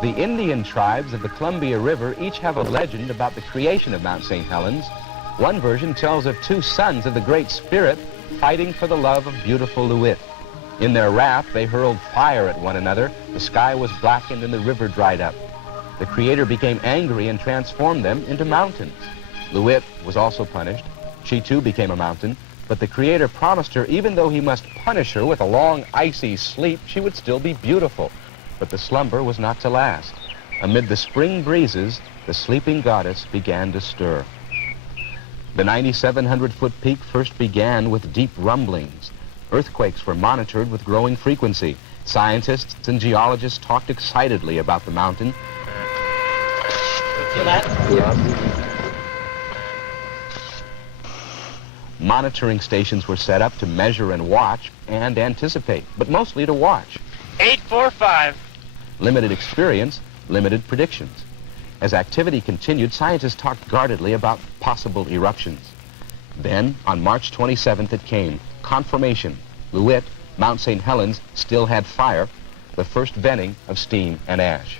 The Indian tribes of the Columbia River each have a legend about the creation of Mount St. Helens. One version tells of two sons of the Great Spirit fighting for the love of beautiful Lewit. In their wrath, they hurled fire at one another. The sky was blackened and the river dried up. The Creator became angry and transformed them into mountains. Lewit was also punished. She too became a mountain, but the Creator promised her even though he must punish her with a long, icy sleep, she would still be beautiful. But the slumber was not to last. Amid the spring breezes, the sleeping goddess began to stir. The 9,700-foot peak first began with deep rumblings. Earthquakes were monitored with growing frequency. Scientists and geologists talked excitedly about the mountain. Monitoring stations were set up to measure and watch and anticipate, but mostly to watch. 845. Limited experience, limited predictions. As activity continued, scientists talked guardedly about possible eruptions. Then, on March 27th, it came. Confirmation. Lewit, Mount St. Helens, still had fire, the first venting of steam and ash.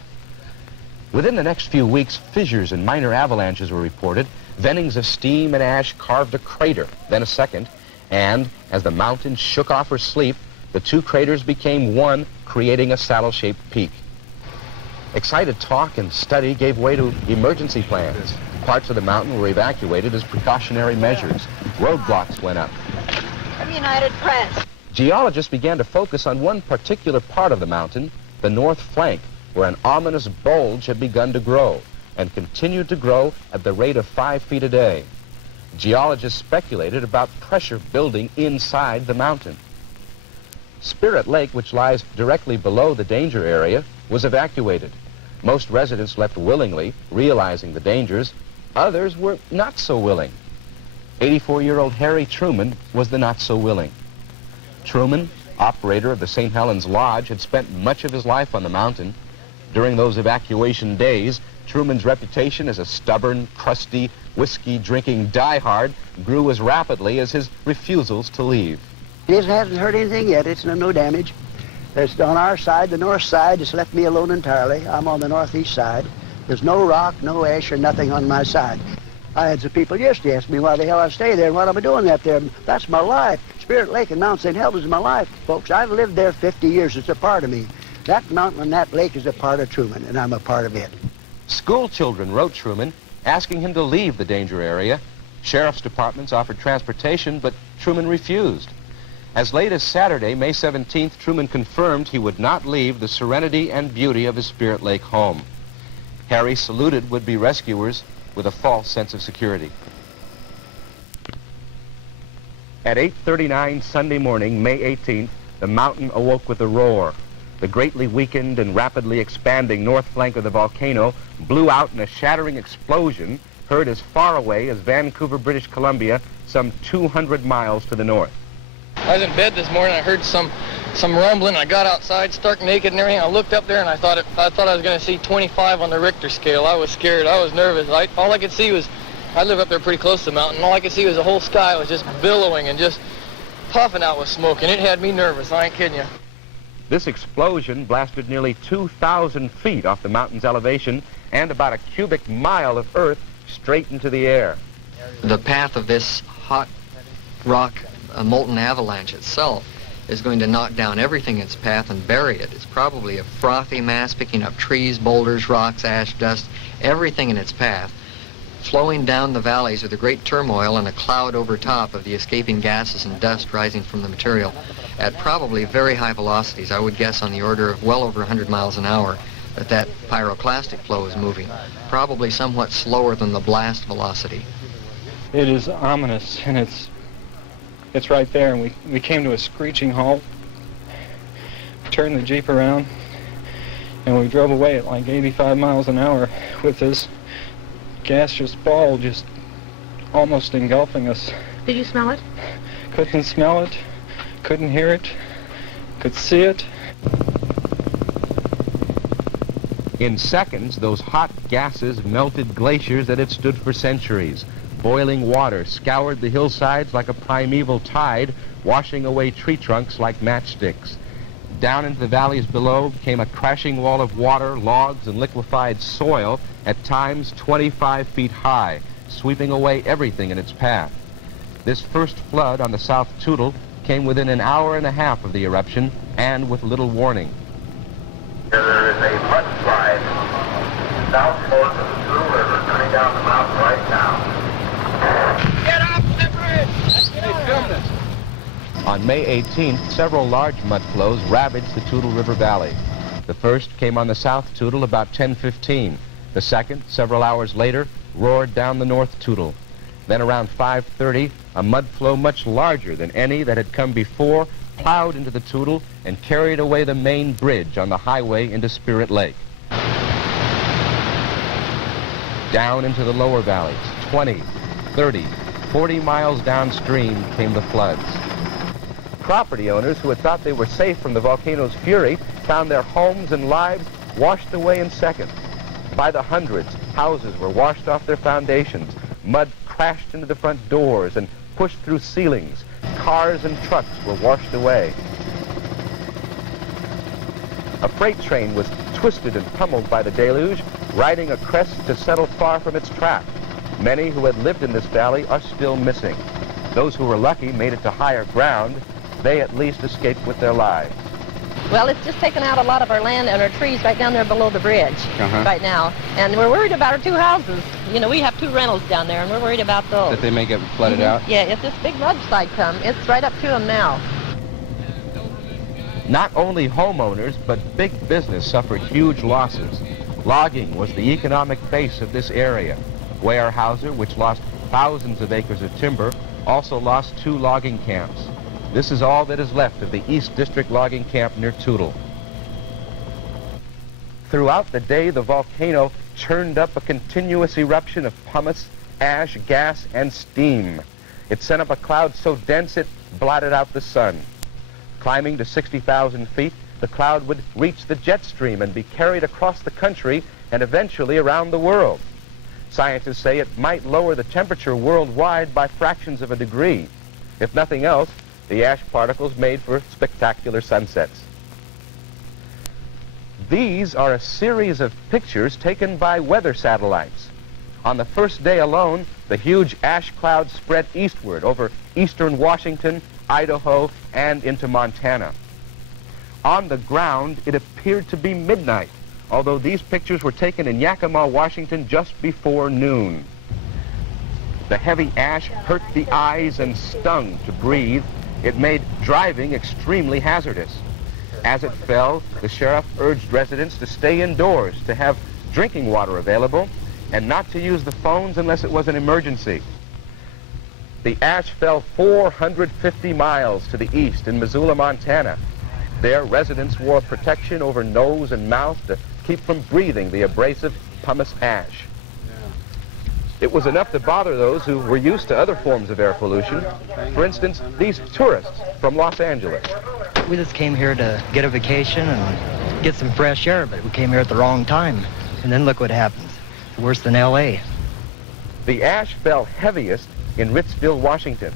Within the next few weeks, fissures and minor avalanches were reported. Ventings of steam and ash carved a crater, then a second, and as the mountain shook off her sleep, the two craters became one, creating a saddle-shaped peak. Excited talk and study gave way to emergency plans. Parts of the mountain were evacuated as precautionary measures. Roadblocks went up. From United Press. Geologists began to focus on one particular part of the mountain, the north flank, where an ominous bulge had begun to grow and continued to grow at the rate of 5 feet a day. Geologists speculated about pressure building inside the mountain. Spirit Lake, which lies directly below the danger area, was evacuated. Most residents left willingly, realizing the dangers. Others were not so willing. 84-year-old Harry Truman was the not so willing. Truman, operator of the St. Helens Lodge, had spent much of his life on the mountain. During those evacuation days, Truman's reputation as a stubborn, crusty, whiskey-drinking diehard grew as rapidly as his refusals to leave. It hasn't hurt anything yet. It's no damage. It's on our side, the north side. It's left me alone entirely. I'm on the northeast side. There's no rock, no ash, or nothing on my side. I had some people yesterday ask me why the hell I stay there and what am I doing up there. That's my life. Spirit Lake and Mount St. Helens is my life, folks. I've lived there 50 years. It's a part of me. That mountain and that lake is a part of Truman, and I'm a part of it. School children wrote Truman, asking him to leave the danger area. Sheriff's departments offered transportation, but Truman refused. As late as Saturday, May 17th, Truman confirmed he would not leave the serenity and beauty of his Spirit Lake home. Harry saluted would-be rescuers with a false sense of security. At 8:39 Sunday morning, May 18th, the mountain awoke with a roar. The greatly weakened and rapidly expanding north flank of the volcano blew out in a shattering explosion heard as far away as Vancouver, British Columbia, some 200 miles to the north. I was in bed this morning. I heard some rumbling. I got outside, stark naked and everything. I looked up there and I thought I was going to see 25 on the Richter scale. I was scared. I was nervous. All I could see was, I live up there pretty close to the mountain. All I could see was the whole sky was just billowing and just puffing out with smoke, and it had me nervous. I ain't kidding you. This explosion blasted nearly 2,000 feet off the mountain's elevation and about a cubic mile of earth straight into the air. The path of this hot rock molten avalanche itself is going to knock down everything in its path and bury it. It's probably a frothy mass picking up trees, boulders, rocks, ash, dust, everything in its path, flowing down the valleys with a great turmoil and a cloud over top of the escaping gases and dust rising from the material at probably very high velocities. I would guess on the order of well over 100 miles an hour that pyroclastic flow is moving, probably somewhat slower than the blast velocity. It is ominous, and it's right there, and we came to a screeching halt, turned the Jeep around, and we drove away at like 85 miles an hour with this gaseous ball just almost engulfing us. Did you smell it? Couldn't smell it, couldn't hear it, could see it. In seconds, those hot gases melted glaciers that had stood for centuries. Boiling water scoured the hillsides like a primeval tide, washing away tree trunks like matchsticks. Down into the valleys below came a crashing wall of water, logs, and liquefied soil, at times 25 feet high, sweeping away everything in its path. This first flood on the South Toutle came within an hour and a half of the eruption, and with little warning. There is a mudslide south fork of the Toutle River coming down the mountain right now. Get off the bridge! Let's get on this. On May 18th, several large mudflows ravaged the Toutle River Valley. The first came on the South Toutle about 10:15. The second, several hours later, roared down the North Toutle. Then around 5:30, a mudflow much larger than any that had come before plowed into the Toutle and carried away the main bridge on the highway into Spirit Lake. Down into the lower valleys, 20, 30, 40 miles downstream came the floods. Property owners who had thought they were safe from the volcano's fury found their homes and lives washed away in seconds. By the hundreds, houses were washed off their foundations. Mud crashed into the front doors and pushed through ceilings. Cars and trucks were washed away. A freight train was twisted and pummeled by the deluge, riding a crest to settle far from its track. Many who had lived in this valley are still missing. Those who were lucky made it to higher ground. They at least escaped with their lives. Well, it's just taken out a lot of our land and our trees right down there below the bridge right now. And we're worried about our two houses. You know, we have two rentals down there, and we're worried about those. That they may get flooded out? Yeah, if this big mudslide comes, it's right up to them now. Not only homeowners, but big business suffered huge losses. Logging was the economic base of this area. Weyerhaeuser, which lost thousands of acres of timber, also lost 2 logging camps. This is all that is left of the East District logging camp near Toutle. Throughout the day, the volcano churned up a continuous eruption of pumice, ash, gas, and steam. It sent up a cloud so dense it blotted out the sun. Climbing to 60,000 feet, the cloud would reach the jet stream and be carried across the country and eventually around the world. Scientists say it might lower the temperature worldwide by fractions of a degree. If nothing else, the ash particles made for spectacular sunsets. These are a series of pictures taken by weather satellites. On the first day alone, the huge ash cloud spread eastward over eastern Washington, Idaho, and into Montana. On the ground, it appeared to be midnight, although these pictures were taken in Yakima, Washington just before noon. The heavy ash hurt the eyes and stung to breathe. It made driving extremely hazardous. As it fell, the sheriff urged residents to stay indoors, to have drinking water available, and not to use the phones unless it was an emergency. The ash fell 450 miles to the east in Missoula, Montana. There, residents wore protection over nose and mouth to keep from breathing the abrasive pumice ash. It was enough to bother those who were used to other forms of air pollution. For instance, these tourists from Los Angeles. We just came here to get a vacation and get some fresh air, but we came here at the wrong time. And then look what happens. It's worse than L.A. The ash fell heaviest in Ritzville, Washington.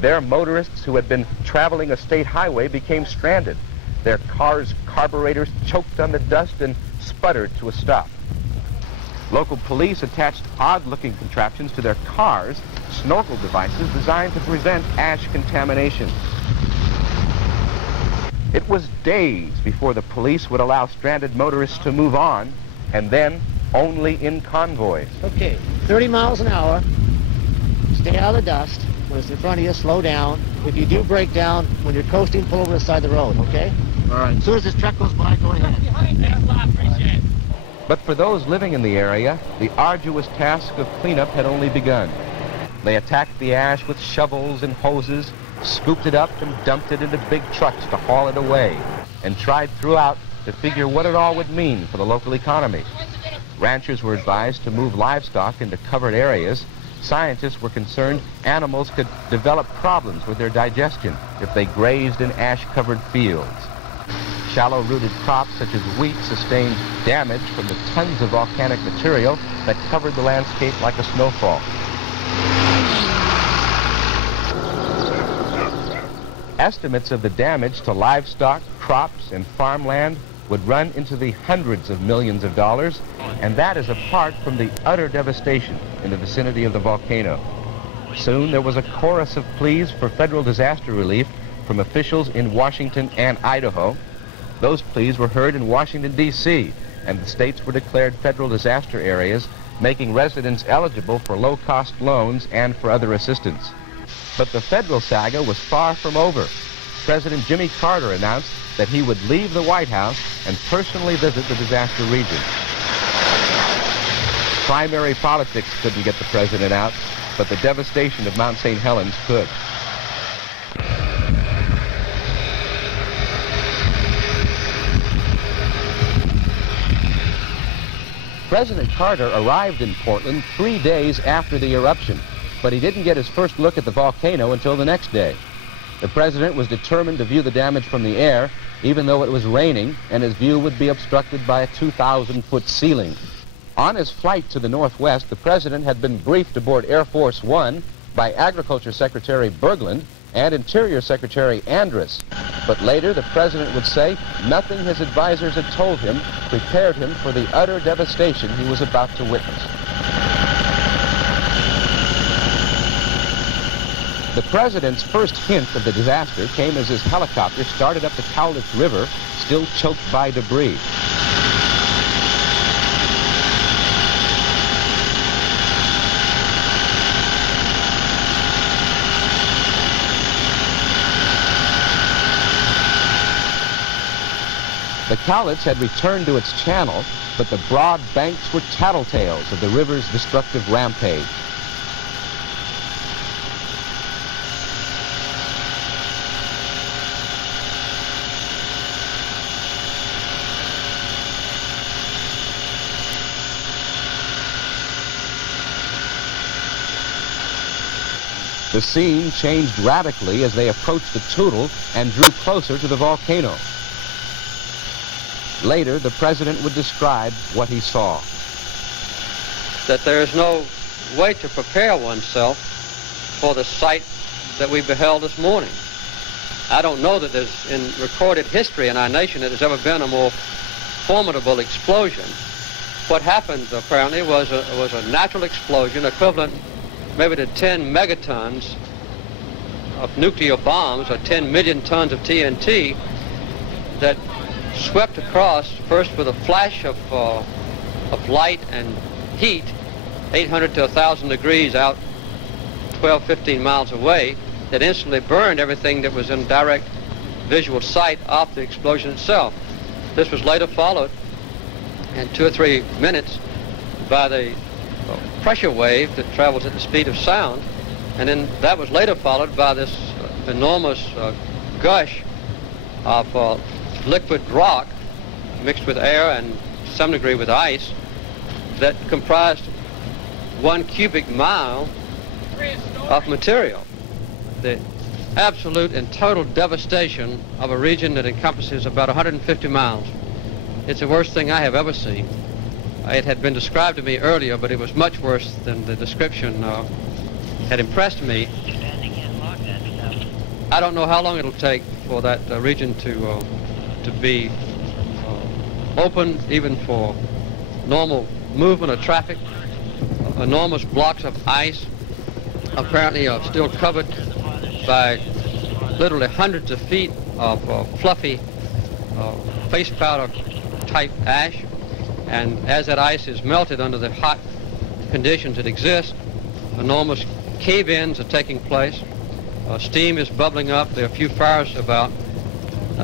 There, motorists who had been traveling a state highway became stranded. Their cars' carburetors choked on the dust and sputtered to a stop. Local police attached odd-looking contraptions to their cars, snorkel devices designed to prevent ash contamination. It was days before the police would allow stranded motorists to move on, and then only in convoys. Okay, 30 miles an hour. Stay out of the dust. When it's in front of you, slow down. If you do break down, when you're coasting, pull over the side of the road, okay? All right. As soon as this truck goes by, go ahead. But for those living in the area, the arduous task of cleanup had only begun. They attacked the ash with shovels and hoses, scooped it up and dumped it into big trucks to haul it away, and tried throughout to figure what it all would mean for the local economy. Ranchers were advised to move livestock into covered areas. Scientists were concerned animals could develop problems with their digestion if they grazed in ash-covered fields. Shallow-rooted crops such as wheat sustained damage from the tons of volcanic material that covered the landscape like a snowfall. Estimates of the damage to livestock, crops, and farmland would run into the hundreds of millions of dollars, and that is apart from the utter devastation in the vicinity of the volcano. Soon there was a chorus of pleas for federal disaster relief from officials in Washington and Idaho. Those pleas were heard in Washington, D.C., and the states were declared federal disaster areas, making residents eligible for low-cost loans and for other assistance. But the federal saga was far from over. President Jimmy Carter announced that he would leave the White House and personally visit the disaster region. Primary politics couldn't get the president out, but the devastation of Mount St. Helens could. President Carter arrived in Portland 3 days after the eruption, but he didn't get his first look at the volcano until the next day. The president was determined to view the damage from the air, even though it was raining, and his view would be obstructed by a 2,000-foot ceiling. On his flight to the northwest, the president had been briefed aboard Air Force One by Agriculture Secretary Berglund and Interior Secretary Andrus. But later, the president would say nothing his advisors had told him prepared him for the utter devastation he was about to witness. The president's first hint of the disaster came as his helicopter started up the Cowlitz River, still choked by debris. The Cowlitz had returned to its channel, but the broad banks were tattletales of the river's destructive rampage. The scene changed radically as they approached the Toutle and drew closer to the volcano. Later, the president would describe what he saw. That there is no way to prepare oneself for the sight that we beheld this morning. I don't know that there's, in recorded history in our nation, that there's ever been a more formidable explosion. What happened, apparently, was a natural explosion equivalent maybe to 10 megatons of nuclear bombs, or 10 million tons of TNT, that swept across, first with a flash of light and heat, 800 to 1,000 degrees out 12, 15 miles away, that instantly burned everything that was in direct visual sight of the explosion itself. This was later followed in 2 or 3 minutes by the pressure wave that travels at the speed of sound, and then that was later followed by this enormous gush of liquid rock mixed with air and to some degree with ice that comprised 1 cubic mile of material. The absolute and total devastation of a region that encompasses about 150 miles. It's the worst thing I have ever seen. It had been described to me earlier, but it was much worse than the description had impressed me. I don't know how long it'll take for that region to be open even for normal movement of traffic. Enormous blocks of ice apparently are still covered by literally hundreds of feet of fluffy face powder type ash. And as that ice is melted under the hot conditions that exist, enormous cave-ins are taking place. Steam is bubbling up. There are a few fires about.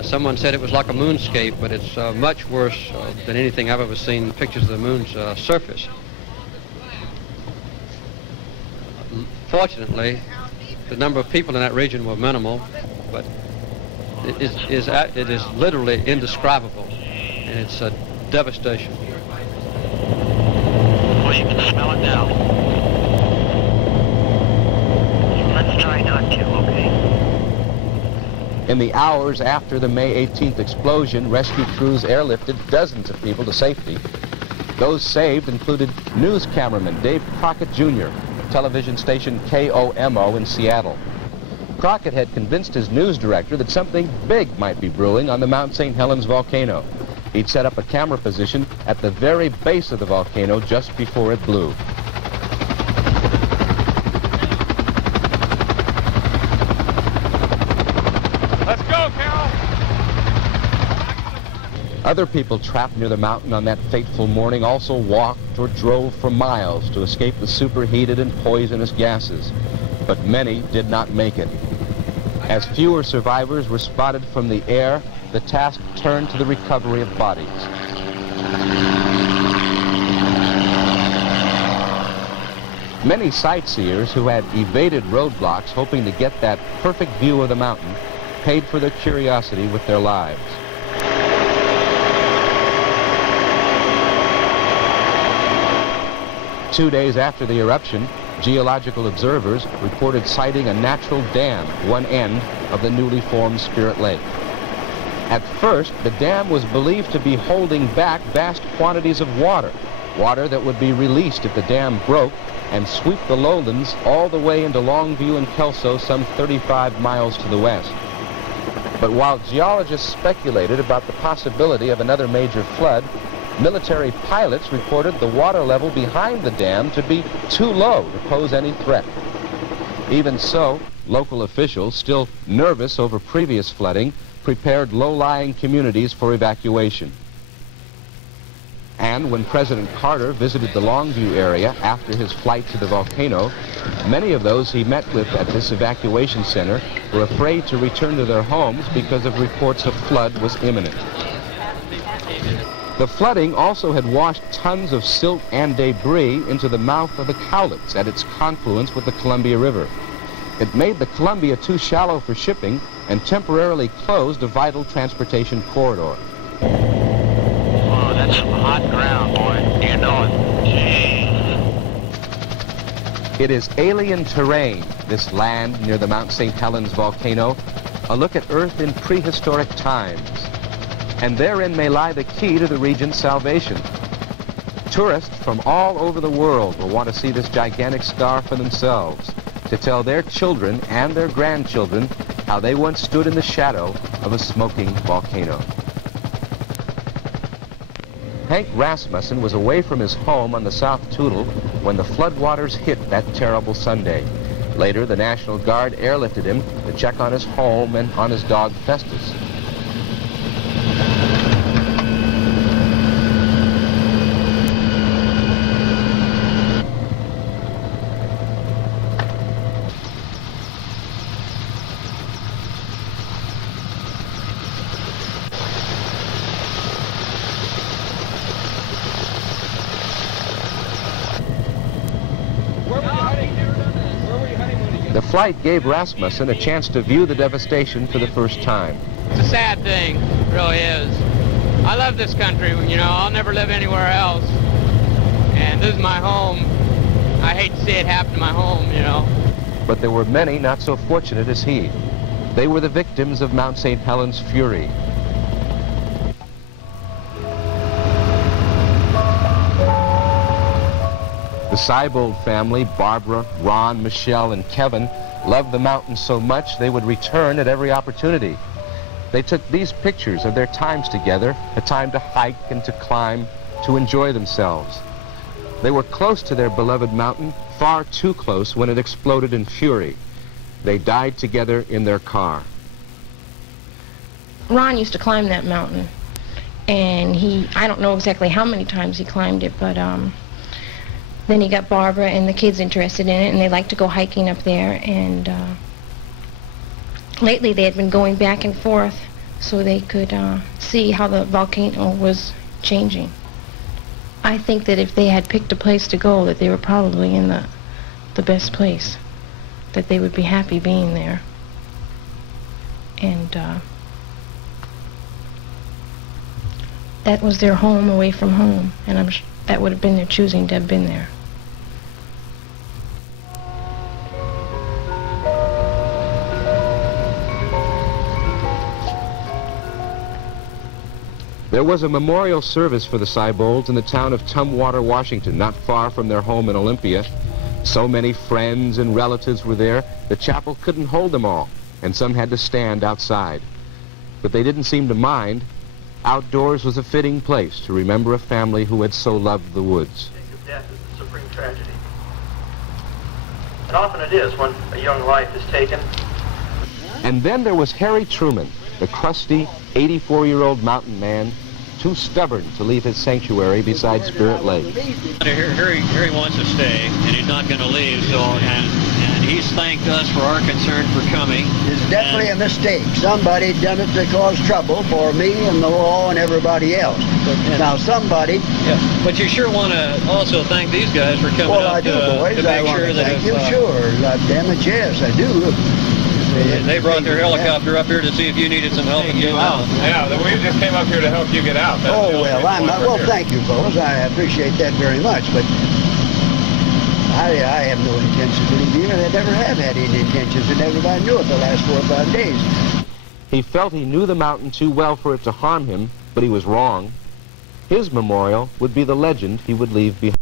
Someone said it was like a moonscape, but it's much worse than anything I've ever seen, pictures of the moon's surface. Fortunately, the number of people in that region were minimal, but it is literally indescribable, and it's a devastation. Well, you can smell it now. Let's try not to, okay? In the hours after the May 18th explosion, rescue crews airlifted dozens of people to safety. Those saved included news cameraman Dave Crockett Jr. of television station KOMO in Seattle. Crockett had convinced his news director that something big might be brewing on the Mount St. Helens volcano. He'd set up a camera position at the very base of the volcano just before it blew. Let's go, Carol! Other people trapped near the mountain on that fateful morning also walked or drove for miles to escape the superheated and poisonous gases. But many did not make it. As fewer survivors were spotted from the air, the task turned to the recovery of bodies. Many sightseers who had evaded roadblocks hoping to get that perfect view of the mountain paid for their curiosity with their lives. Two days after the eruption, geological observers reported sighting a natural dam at one end of the newly formed Spirit Lake. At first, the dam was believed to be holding back vast quantities of water that would be released if the dam broke and sweep the lowlands all the way into Longview and Kelso, some 35 miles to the west. But while geologists speculated about the possibility of another major flood, military pilots reported the water level behind the dam to be too low to pose any threat. Even so, local officials, still nervous over previous flooding, prepared low-lying communities for evacuation. And when President Carter visited the Longview area after his flight to the volcano, many of those he met with at this evacuation center were afraid to return to their homes because of reports a flood was imminent. The flooding also had washed tons of silt and debris into the mouth of the Cowlitz at its confluence with the Columbia River. It made the Columbia too shallow for shipping and temporarily closed a vital transportation corridor. Oh, that's some hot ground, boy. You know it. Jeez. It is alien terrain, this land near the Mount St. Helens volcano, a look at Earth in prehistoric times. And therein may lie the key to the region's salvation. Tourists from all over the world will want to see this gigantic star for themselves, to tell their children and their grandchildren how they once stood in the shadow of a smoking volcano. Hank Rasmussen was away from his home on the South Toutle when the floodwaters hit that terrible Sunday. Later, the National Guard airlifted him to check on his home and on his dog Festus. The flight gave Rasmussen a chance to view the devastation for the first time. It's a sad thing, it really is. I love this country, you know, I'll never live anywhere else. And this is my home. I hate to see it happen to my home, you know. But there were many not so fortunate as he. They were the victims of Mount St. Helens fury. The Seibold family, Barbara, Ron, Michelle, and Kevin, loved the mountain so much they would return at every opportunity. They took these pictures of their times together, a time to hike and to climb, to enjoy themselves. They were close to their beloved mountain, far too close when it exploded in fury. They died together in their car. Ron used to climb that mountain, and I don't know exactly how many times he climbed it, but then he got Barbara and the kids interested in it, and they like to go hiking up there. And lately they had been going back and forth so they could see how the volcano was changing. I think that if they had picked a place to go, that they were probably in the best place, that they would be happy being there. And that was their home away from home, and that would have been their choosing to have been there. There was a memorial service for the Seibolds in the town of Tumwater, Washington, not far from their home in Olympia. So many friends and relatives were there, the chapel couldn't hold them all, and some had to stand outside. But they didn't seem to mind. Outdoors was a fitting place to remember a family who had so loved the woods. Death is the supreme tragedy. And often it is when a young life is taken. And then there was Harry Truman, the crusty 84-year-old mountain man, too stubborn to leave his sanctuary beside Spirit Lake. Harry wants to stay, and he's not going to leave, so, and he's thanked us for our concern for coming. It's definitely a mistake. Somebody done it to cause trouble for me and the law and everybody else. Now somebody... Yeah, but you sure want to also thank these guys for coming well, up I do, boys. to make I want sure to that... Thank you, sure. Damn it, yes, I do. They brought their helicopter up here to see if you needed some help in getting out. Yeah, we just came up here to help you get out. Oh, well, I'm not... Well, thank you, fellas. I appreciate that very much, but... I have no intentions to leave here, and I never have had any intentions, and everybody knew it the last 4 or 5 days. He felt he knew the mountain too well for it to harm him, but he was wrong. His memorial would be the legend he would leave behind.